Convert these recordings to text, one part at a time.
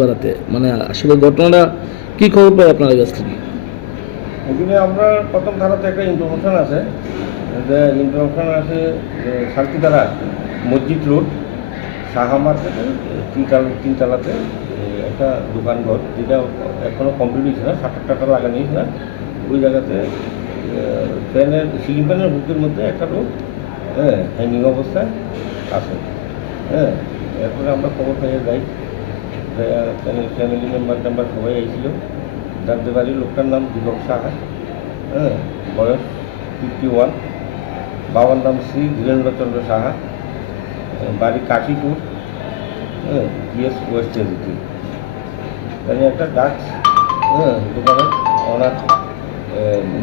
বাড়াতে মানে আসলে ঘটনাটা কি খবর পাই আপনার কাছ থেকে? এখানে আমরা প্রথম ধারাতে একটা ইনফরমেশন আছে, যে ইনফরমেশন আছে শান্তিধারা মসজিদ রোড সাহা মার্কেটে তিনতলাতে একটা দোকানঘর, যেটা এখনও কমপ্লিট হয়েছে না, শাটার টাটার লাগানো হয়েছে না। ওই জায়গাতে ফ্যানের সিলিং ফ্যানের বুকের মধ্যে একটা লোক হ্যাঙ্গিং অবস্থায় আছে। এরপরে আমরা খবর পেয়ে যাই, ফ্যামিলি মেম্বার সবাই এসেছিল। জানতে পারি লোকটার নাম দীপক সাহা, বয়স 51, বাবার নাম শ্রী ধীরেন্দ্রচন্দ্র সাহা, বাড়ি কাশীপুর, জিএস ওয়েস্ট এজিটি। একটা ডাক্স দোকানের ওনার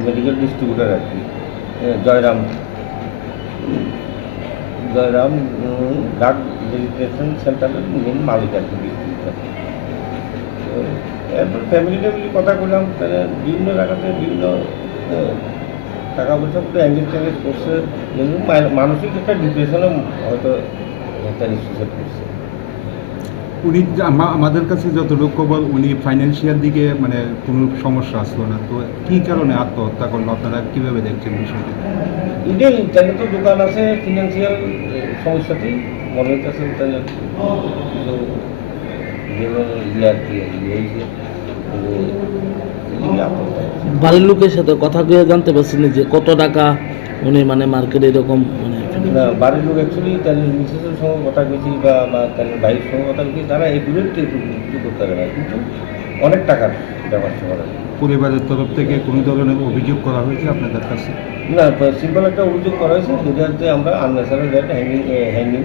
মেডিকেল ডিস্ট্রিবিউটার আর কি, জয়রাম ডাক রেজিস্ট্রেশন সেন্টারের মেন মালিক আর কি, ডিস্ট্রিবিউটার। এরপর ফ্যামিলি কথা বললাম, বিভিন্ন জায়গাতে বিভিন্ন টাকা পয়সা করে অ্যাঙ্গেজ ট্যাঙ্গেজ করছে, মানসিক একটা ডিপ্রেশনে হয়তো একটা সুইসাইড করছে। উনি আমাদের কাছে যতটুকু খবর, উনি ফাইন্যান্সিয়াল দিকে মানে কোনো সমস্যা আসলো না, তো কী কারণে আত্মহত্যা করলো আপনারা কীভাবে দেখছেন বিষয়টি? এটাই তাহলে তো দোকান আছে, ফিনান্সিয়াল সমস্যাতেই মনে হইতেছে তাহলে বাড়ির লোকের সাথে কথা কয়ে জানতে পারছেন যে কত টাকা উনি মানে মার্কেটে এরকম মানে না, বাড়ির লোক অ্যাকচুয়ালি তাদের মিসেসের সঙ্গে কথা বলছি বা তাদের ভাইয়ের সঙ্গে কথা বলছি, তারা এই বিরুদ্ধে কিছু করতে পারে না, কিন্তু অনেক টাকার ব্যাপার করা। পরিবারের তরফ থেকে কোনো ধরনের অভিযোগ করা হয়েছে আপনাদের কাছে? না, সিম্পল একটা অভিযোগ করা হয়েছে, যেটাতে আমরা আননেসারি একটা হ্যাঙ্গিং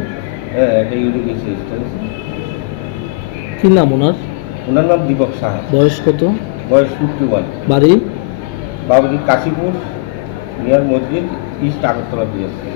একটা ইউনিক এসেছে। কি নাম ওনার? ওনার নাম দীপক সাহা। বয়স কত? বয়স 51। বাড়ি? বাবুজি কাশীপুর, নিয়ার মসজিদ, ইস্ট আগরতলা দিয়েছে।